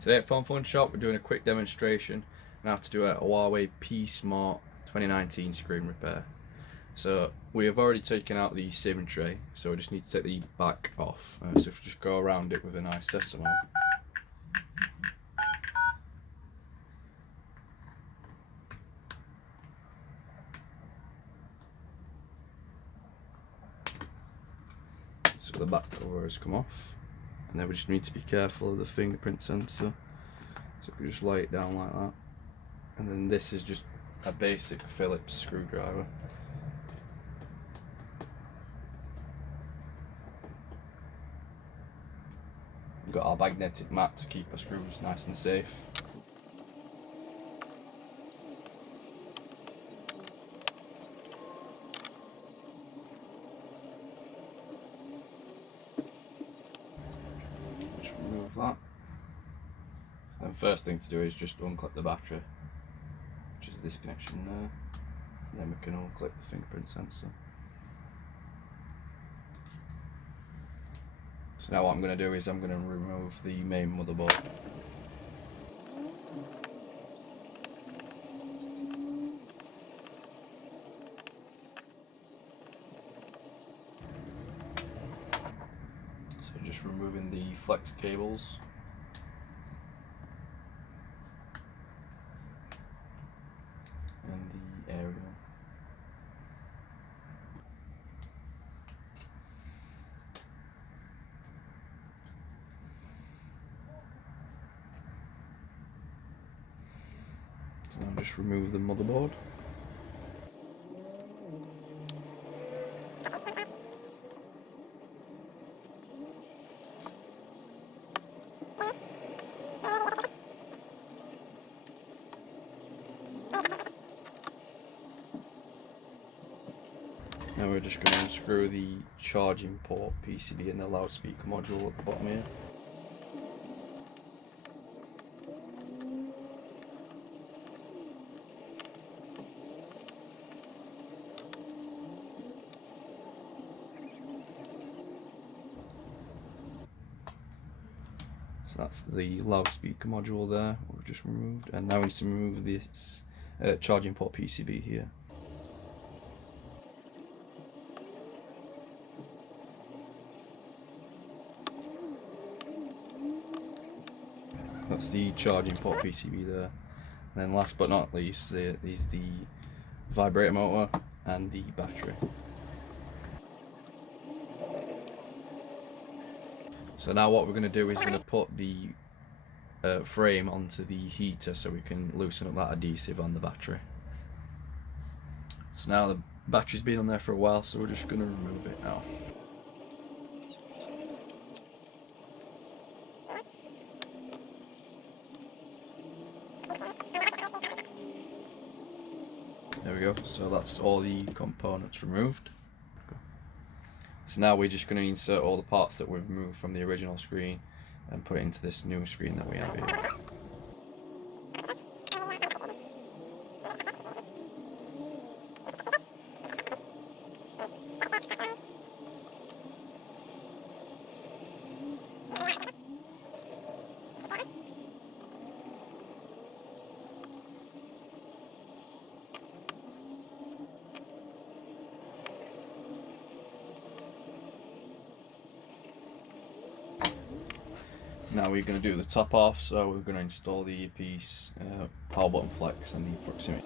Today at FoneFunShop we're doing a quick demonstration on how to do a Huawei P Smart 2019 screen repair. So we have already taken out the SIM tray, so we just need to take the back off. So if we just go around it with a nice Sesamo. So the back cover has come off, and then we just need to be careful of the fingerprint sensor. So we just lay it down like that, and then this is just a basic Phillips screwdriver. We've got our magnetic mat to keep our screws nice and safe. Just remove that. And first thing to do is just unclip the battery, which is this connection there, and then we can unclip the fingerprint sensor. So now what I'm going to do is I'm going to remove the main motherboard. So just removing the flex cables. And the aerial. So now just remove the motherboard. Now we're just going to unscrew the charging port PCB and the loudspeaker module at the bottom here. So that's the loudspeaker module there, we've just removed, and now we need to remove this charging port PCB here. That's the charging port PCB there. And then last but not least, is the vibrator motor and the battery. So now what we're going to do is we're going to put the frame onto the heater so we can loosen up that adhesive on the battery. So now the battery's been on there for a while, so we're just going to remove it now. There we go, so that's all the components removed. So now we're just going to insert all the parts that we've removed from the original screen and put it into this new screen that we have here. Now we're going to do the top off, so we're going to install the earpiece, power button flex and the proximity.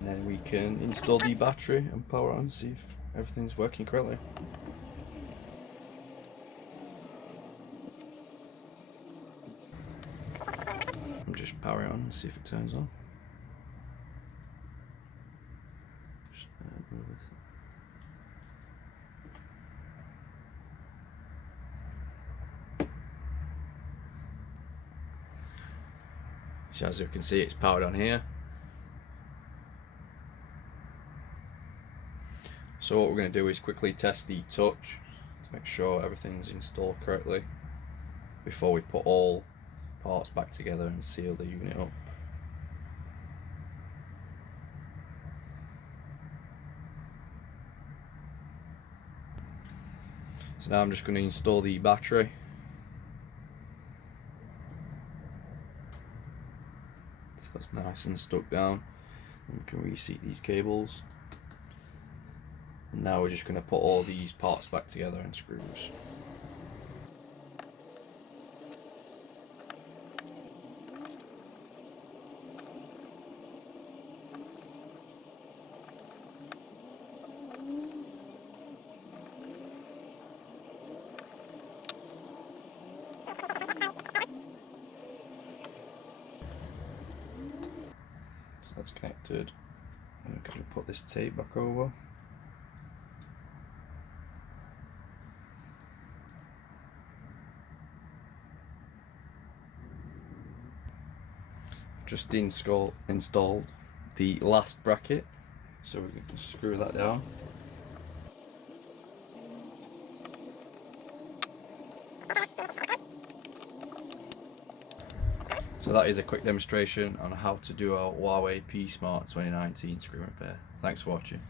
And then we can install the battery and power on, see if everything's working correctly. I'm just powering on and see if it turns on. Just move this. So as you can see, it's powered on here. So what we're going to do is quickly test the touch. Make sure everything's installed correctly before we put all parts back together and seal the unit up. So now I'm just going to install the battery. So that's nice and stuck down. And we can reseat these cables. And now we're just going to put all these parts back together in screws. So that's connected. I'm going to put this tape back over. Just installed the last bracket, so we can screw that down. So that is a quick demonstration on how to do a Huawei P Smart 2019 screen repair. Thanks for watching.